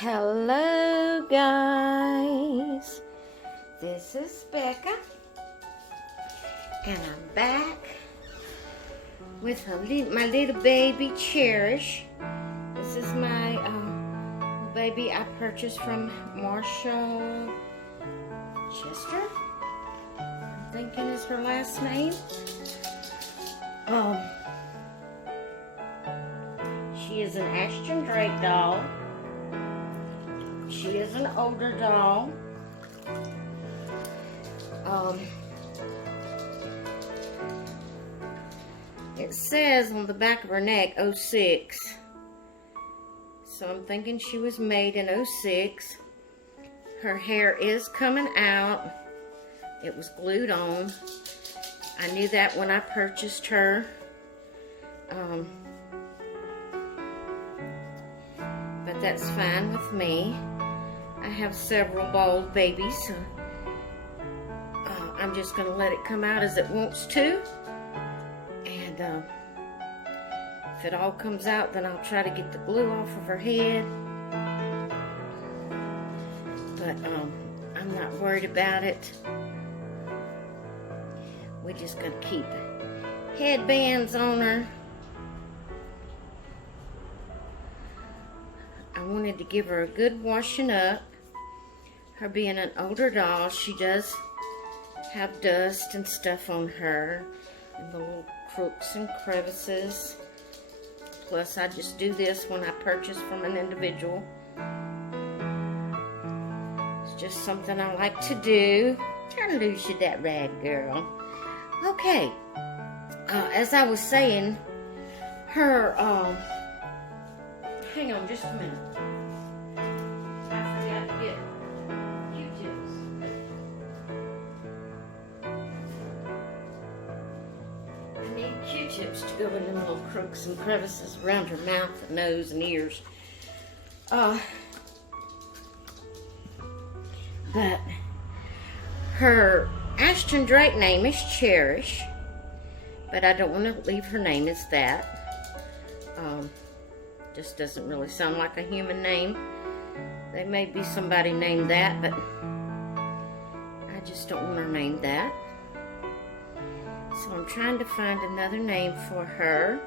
Hello guys, this is Becca and I'm back with my little baby Cherish. This is my baby I purchased from Marshall Chester, I'm thinking is her last name. She is an Ashton Drake doll. She is an older doll. It says on the back of her neck 06. So I'm thinking she was made in 06. Her hair is coming out. It was glued on. I knew that when I purchased her. But that's fine with me. I have several bald babies, so I'm just going to let it come out as it wants to. And if it all comes out, then I'll try to get the glue off of her head. But I'm not worried about it. We're just going to keep headbands on her. I wanted to give her a good washing up. Her being an older doll, she does have dust and stuff on her, and the little crooks and crevices. Plus, I just do this when I purchase from an individual. It's just something I like to do. Try to lose you that rag, girl. Okay, as I was saying, her, hang on just a minute. I forgot to get Q-tips. I need Q-tips to go in them little crooks and crevices around her mouth and nose and ears. But her Ashton Drake name is Cherish, but I don't want to leave her name as that. Just doesn't really sound like a human name. There may be somebody named that, but I just don't want her named that. So I'm trying to find another name for her.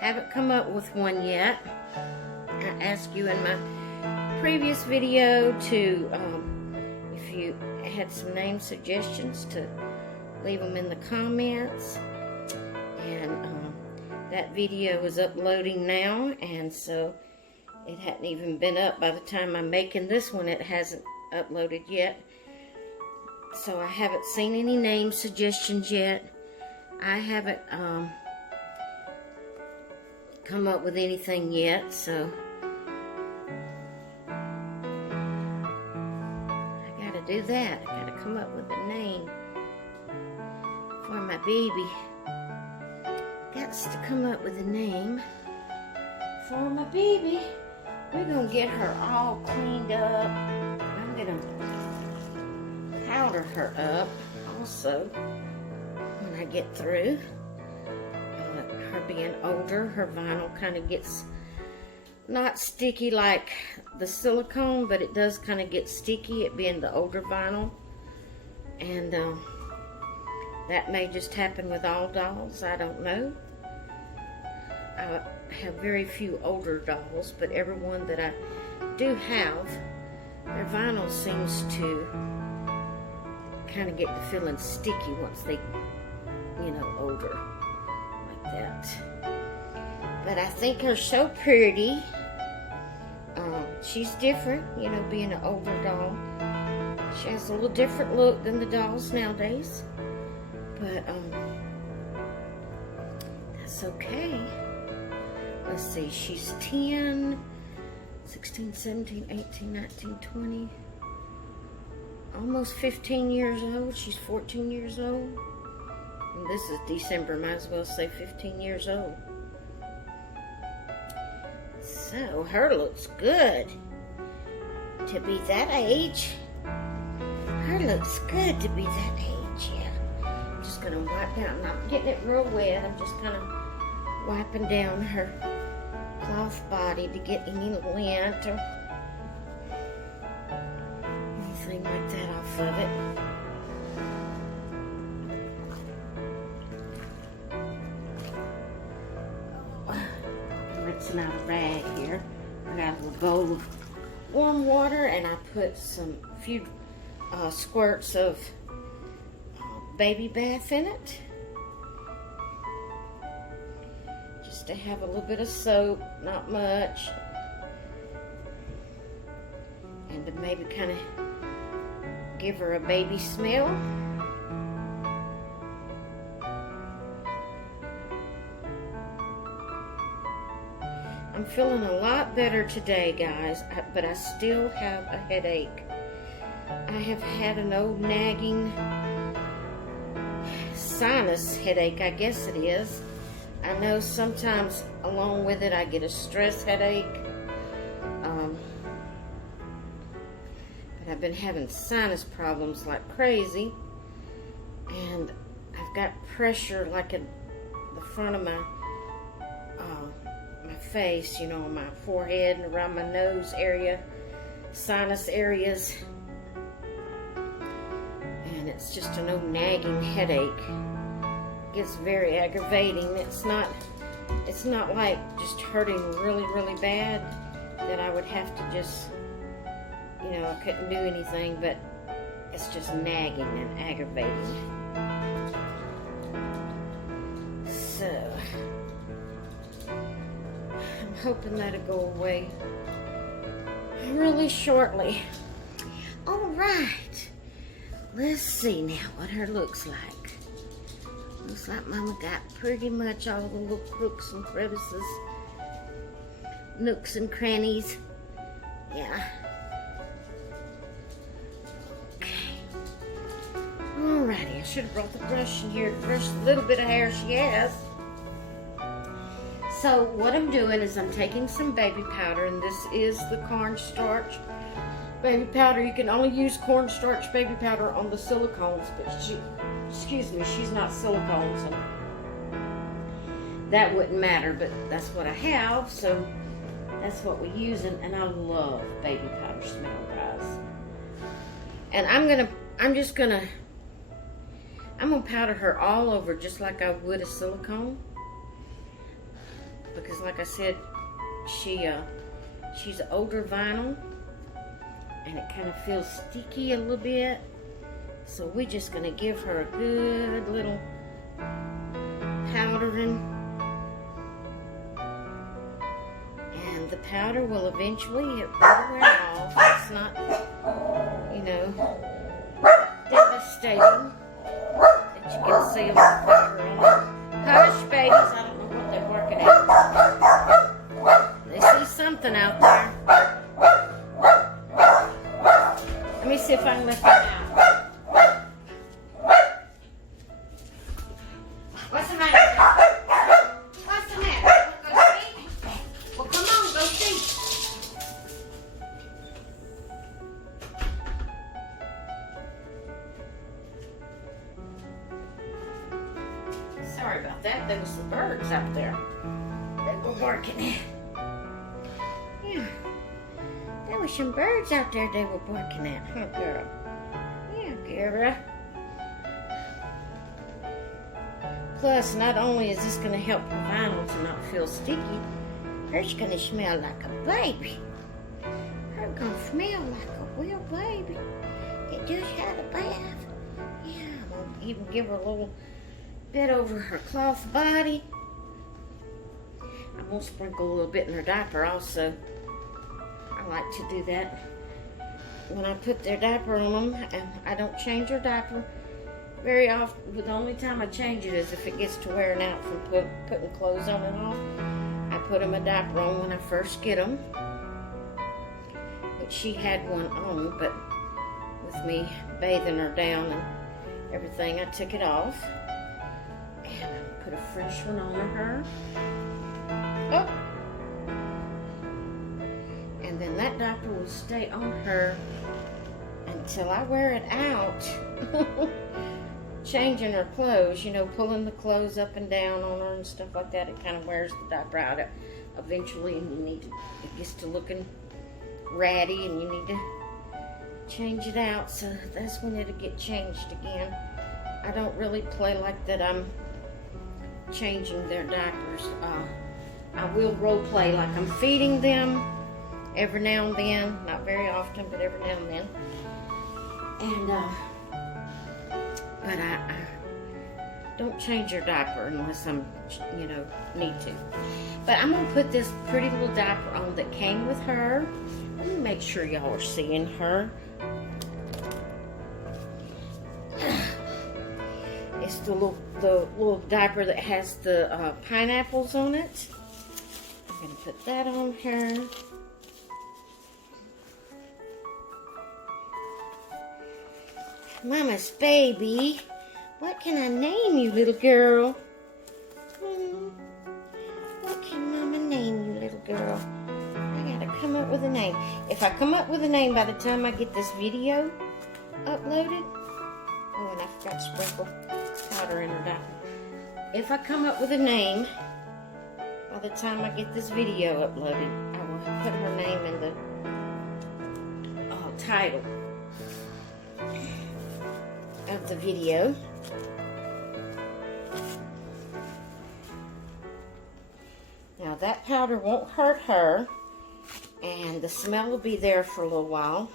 Haven't come up with one yet. I asked you in my previous video to, if you had some name suggestions, to leave them in the comments. And that video is uploading now, and so it hadn't even been up by the time I'm making this one. It hasn't uploaded yet, so I haven't seen any name suggestions yet. I haven't come up with anything yet, so I gotta do that. I gotta come up with a name for my baby. Gots to come up with a name for my baby. We're gonna get her all cleaned up. I'm gonna powder her up also when I get through. Her being older, her vinyl kind of gets not sticky like the silicone, but it does kind of get sticky, it being the older vinyl. And that may just happen with all dolls, I don't know. I have very few older dolls, but every one that I do have, their vinyl seems to kind of get to feeling sticky once they, older, like that. But I think her so pretty. She's different, being an older doll. She has a little different look than the dolls nowadays. But, that's okay. Let's see, she's 10, 16, 17, 18, 19, 20, almost 15 years old. She's 14 years old. And this is December, might as well say 15 years old. So, her looks good to be that age. Her looks good to be that age, yeah. I'm just going to wipe down. I'm not getting it real wet. I'm just kind of wiping down her cloth body to get any lint or anything like that off of it. I'm rinsing out a rag here. I got a little bowl of warm water, and I put a few squirts of baby bath in it, just to have a little bit of soap, not much, and to maybe kind of give her a baby smell. I'm feeling a lot better today, guys, but I still have a headache. I have had an old nagging sinus headache, I guess it is. I know sometimes along with it I get a stress headache. But I've been having sinus problems like crazy. And I've got pressure like in the front of my face, you know, on my forehead and around my nose area, sinus areas. And it's just an old nagging headache. It gets very aggravating. It's not like just hurting really, really bad that I would have to just, you know, I couldn't do anything, but it's just nagging and aggravating. So I'm hoping that'll go away really shortly. All right. Let's see now what her looks like. Looks like Mama got pretty much all the little crooks and crevices, nooks and crannies. Yeah. Okay. Alrighty, I should have brought the brush in here to brush the little bit of hair she has. So what I'm doing is I'm taking some baby powder, and this is the cornstarch baby powder. You can only use cornstarch baby powder on the silicones, but she's not silicone, so that wouldn't matter, but that's what I have, so that's what we're using. And I love baby powder smell, guys. And I'm gonna powder her all over just like I would a silicone, because like I said, she's older vinyl, and it kind of feels sticky a little bit. So we're just gonna give her a good little powdering. And the powder will eventually wear off. It's not, you know, devastating that you can see a little powder on it. Hush, babies, I don't know what they're working at. They see something out there. Let me see if I can lift it out. What's the matter? What's the matter? Go see? Well, come on, go see. Sorry about that. There was some birds out there that were working. Yeah. There were some birds out there they were barking at, huh, girl? Yeah, girl. Plus, not only is this going to help the vinyl to not feel sticky, her's going to smell like a baby. Her going to smell like a real baby. It just had a bath. Yeah, I'm going to even give her a little bit over her cloth body. I'm going to sprinkle a little bit in her diaper also. I like to do that when I put their diaper on them, and I don't change their diaper very often. The only time I change it is if it gets to wearing out from putting clothes on and off. I put them a diaper on when I first get them, but she had one on, but with me bathing her down and everything, I took it off, and I put a fresh one on her. Oh. And then that diaper will stay on her until I wear it out. changing her clothes, you know, pulling the clothes up and down on her and stuff like that, it kind of wears the diaper out eventually, and you need to, it gets to looking ratty, and you need to change it out. So that's when it'll get changed again. I don't really play like that I'm changing their diapers. I will role play like I'm feeding them every now and then, not very often, but every now and then. And but I don't change their diaper unless I'm, you know, need to. But I'm gonna put this pretty little diaper on that came with her. Let me make sure y'all are seeing her. It's the little diaper that has the pineapples on it. I'm gonna put that on her. Mama's baby. What can I name you, little girl? What can Mama name you, little girl? I gotta come up with a name. If I come up with a name by the time I get this video uploaded. Oh, and I forgot to sprinkle powder in her diaper. If I come up with a name by the time I get this video uploaded, I will put her name in the title of the video. Now that powder won't hurt her, and the smell will be there for a little while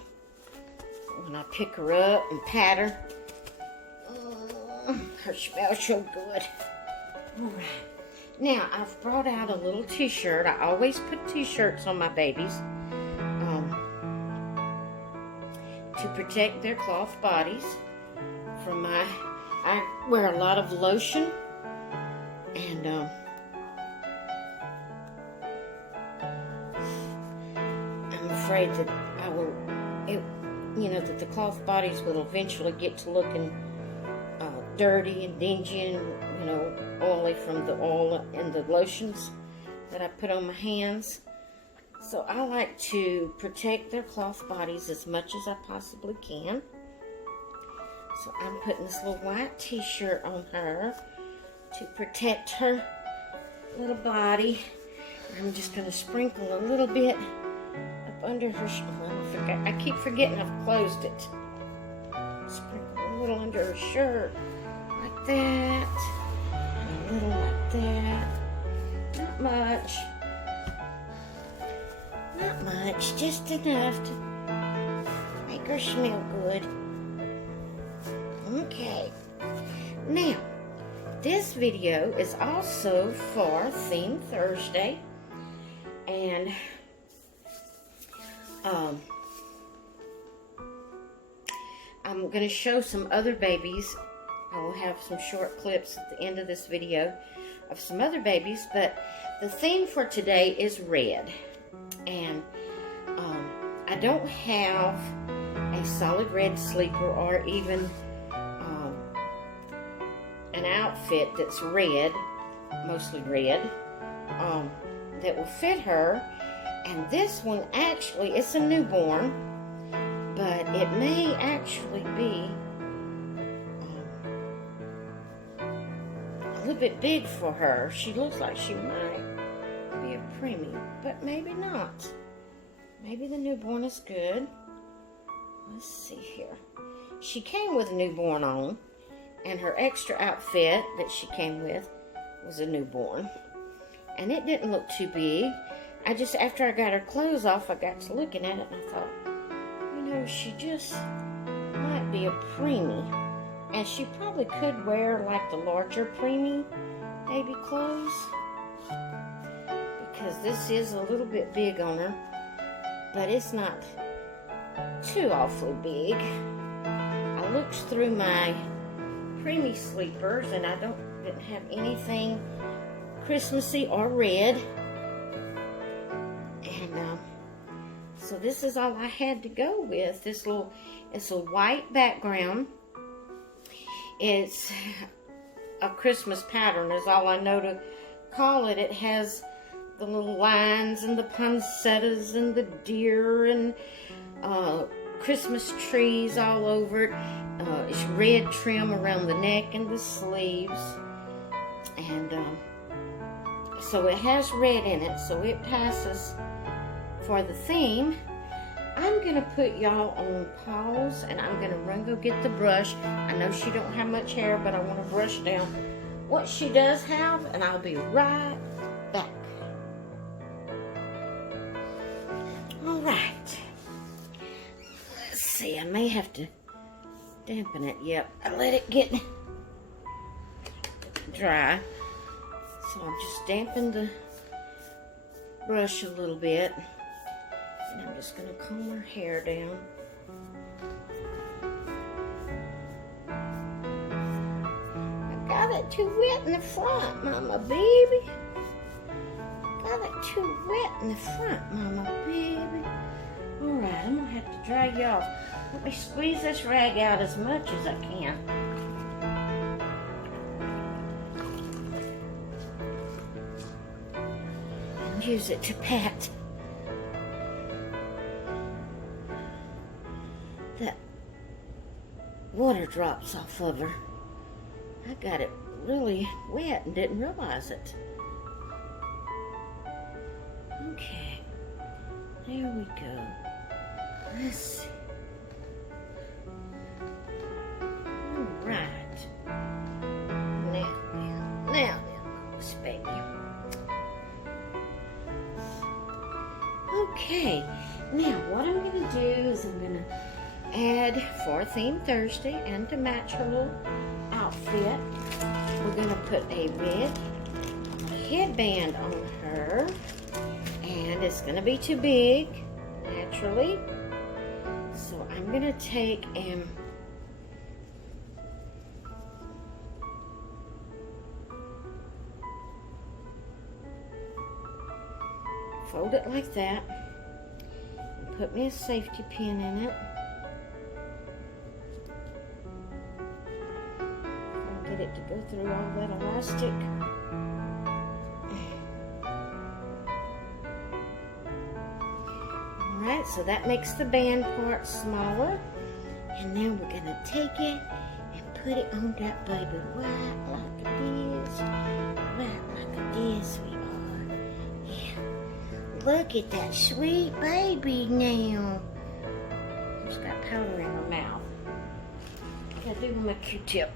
when I pick her up and pat her. Her smells so good. Alright. Now I've brought out a little t-shirt. I always put t-shirts on my babies to protect their cloth bodies from I wear a lot of lotion, and I'm afraid that that the cloth bodies will eventually get to looking dirty and dingy and, you know, oily from the oil and the lotions that I put on my hands. So I like to protect their cloth bodies as much as I possibly can. So I'm putting this little white t-shirt on her to protect her little body. I'm just going to sprinkle a little bit up under her. I keep forgetting I've closed it. Sprinkle a little under her shirt. Like that. And a little like that. Not much. Not much. Just enough to make her smell good. Okay. Now, this video is also for Theme Thursday. And I'm going to show some other babies. I will have some short clips at the end of this video of some other babies, but the theme for today is red. And I don't have a solid red sleeper or even an outfit that's red, mostly red, that will fit her. And this one actually, it's a newborn, but it may actually be a little bit big for her. She looks like she might be a preemie, but maybe not. Maybe the newborn is good. Let's see here. She came with a newborn on, and her extra outfit that she came with was a newborn. And it didn't look too big. After I got her clothes off, I got to looking at it and I thought, you know, she just might be a preemie. And she probably could wear like the larger preemie baby clothes, because this is a little bit big on her, but it's not too awfully big. I looked through my preemie sleepers and I didn't have anything Christmassy or red. And so this is all I had to go with. It's a white background. It's a Christmas pattern is all I know to call it. It has the little lines and the poinsettias and the deer and Christmas trees all over it. it's red trim around the neck and the sleeves. And so it has red in it, so it passes for the theme. I'm gonna put y'all on pause, and I'm gonna run go get the brush. I know she don't have much hair, but I want to brush down what she does have, and I'll be right back. All right. Let's see. I may have to dampen it. Yep. I let it get dry, so I'll just dampen the brush a little bit. And I'm just going to comb her hair down. I got it too wet in the front, Mama baby. Got it too wet in the front, Mama baby. Alright, I'm going to have to dry you off. Let me squeeze this rag out as much as I can. And use it to pat that water drops off of her. I got it really wet and didn't realize it. Okay, there we go. Let's see. All right. Now then, Miss Baby. Okay, now what I'm gonna do is I'm gonna add for Theme Thursday, and to match her little outfit, we're going to put a red headband on her, and it's going to be too big naturally, so I'm going to take and fold it like that and put me a safety pin in it. Get it to go through all that elastic. Alright, so that makes the band part smaller. And then we're going to take it and put it on that baby right like this. Right like this we are. Yeah. Look at that sweet baby now. She's got powder in her mouth. Gotta do my Q-tip.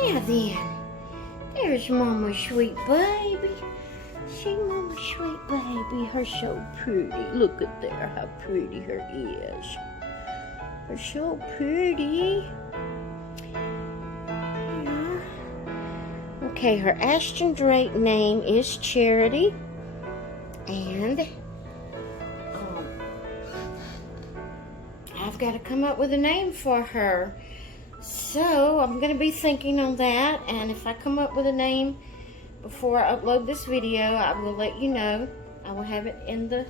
Now then, there's Mama's sweet baby. See Mama's sweet baby, her so pretty. Look at there, how pretty her is. Her so pretty. Yeah. Okay, her Ashton Drake name is Charity. And I've got to come up with a name for her. So I'm going to be thinking on that, and if I come up with a name before I upload this video, I will let you know. I will have it in the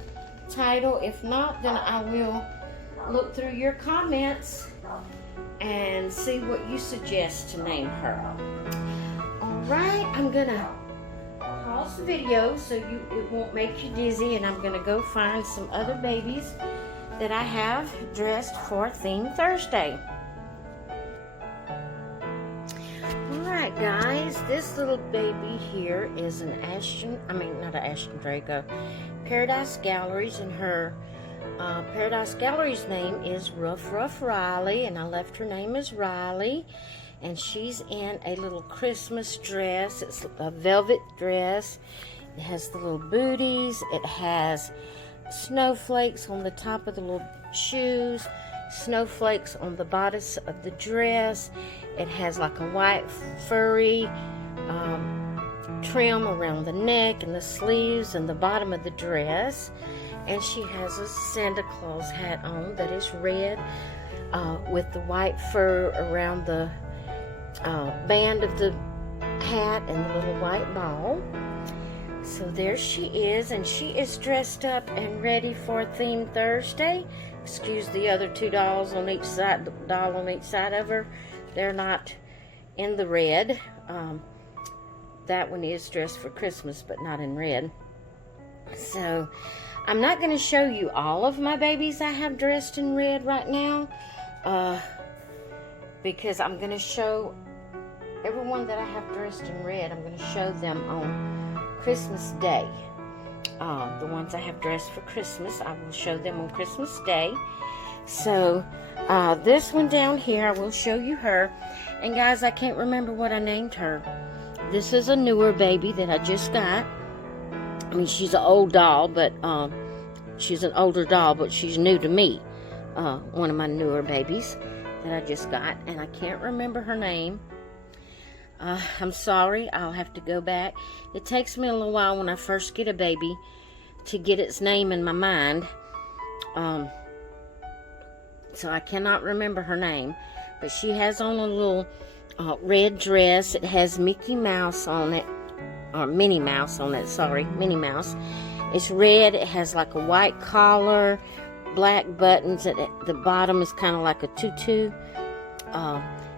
title. If not, then I will look through your comments and see what you suggest to name her. Alright, I'm going to pause the video so it won't make you dizzy, and I'm going to go find some other babies that I have dressed for Theme Thursday. Alright guys, this little baby here is an Paradise Galleries, and her Paradise Galleries name is Rough Riley, and I left her name as Riley, and she's in a little Christmas dress. It's a velvet dress. It has the little booties, it has snowflakes on the top of the little shoes, snowflakes on the bodice of the dress. It has like a white furry trim around the neck and the sleeves and the bottom of the dress, and she has a Santa Claus hat on that is red with the white fur around the band of the hat and the little white ball. So there she is, and she is dressed up and ready for Theme Thursday. Excuse the other two dolls on each side, doll on each side of her. They're not in the red. That one is dressed for Christmas, but not in red. So I'm not going to show you all of my babies I have dressed in red right now, because I'm going to show everyone that I have dressed in red. I'm going to show them on Christmas Day. The ones I have dressed for Christmas, I will show them on Christmas Day. So this one down here, I will show you her. And guys, I can't remember what I named her. This is a newer baby that I just got. I mean, she's an old doll, but she's an older doll, but she's new to me. One of my newer babies that I just got, and I can't remember her name. I'm sorry, I'll have to go back. It takes me a little while when I first get a baby to get its name in my mind. So I cannot remember her name, but she has on a little red dress. It has Mickey Mouse on it, or Minnie Mouse on it, sorry, Minnie Mouse. It's red, it has like a white collar, black buttons, at the bottom is kind of like a tutu.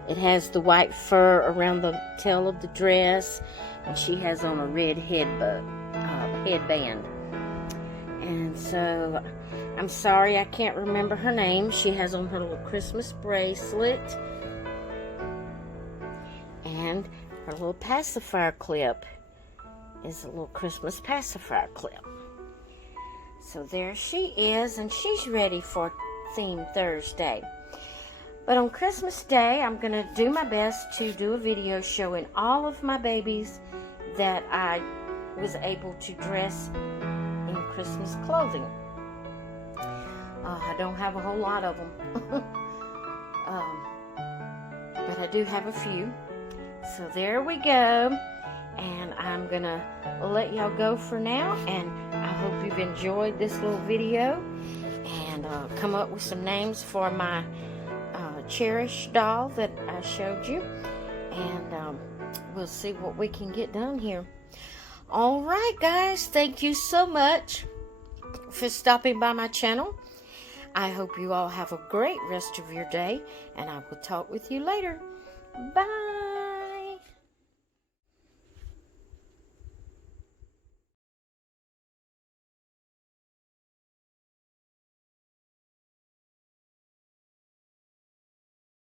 It has the white fur around the tail of the dress, and she has on a red headband. And so, I'm sorry I can't remember her name. She has on her little Christmas bracelet, and her little pacifier clip is a little Christmas pacifier clip. So there she is, and she's ready for Theme Thursday. But on Christmas Day, I'm going to do my best to do a video showing all of my babies that I was able to dress in Christmas clothing. I don't have a whole lot of them, but I do have a few. So there we go, and I'm going to let y'all go for now, and I hope you've enjoyed this little video, and come up with some names for my cherished doll that I showed you, and we'll see what we can get done here. All right, guys, thank you so much for stopping by my channel. I hope you all have a great rest of your day, and I will talk with you later. Bye.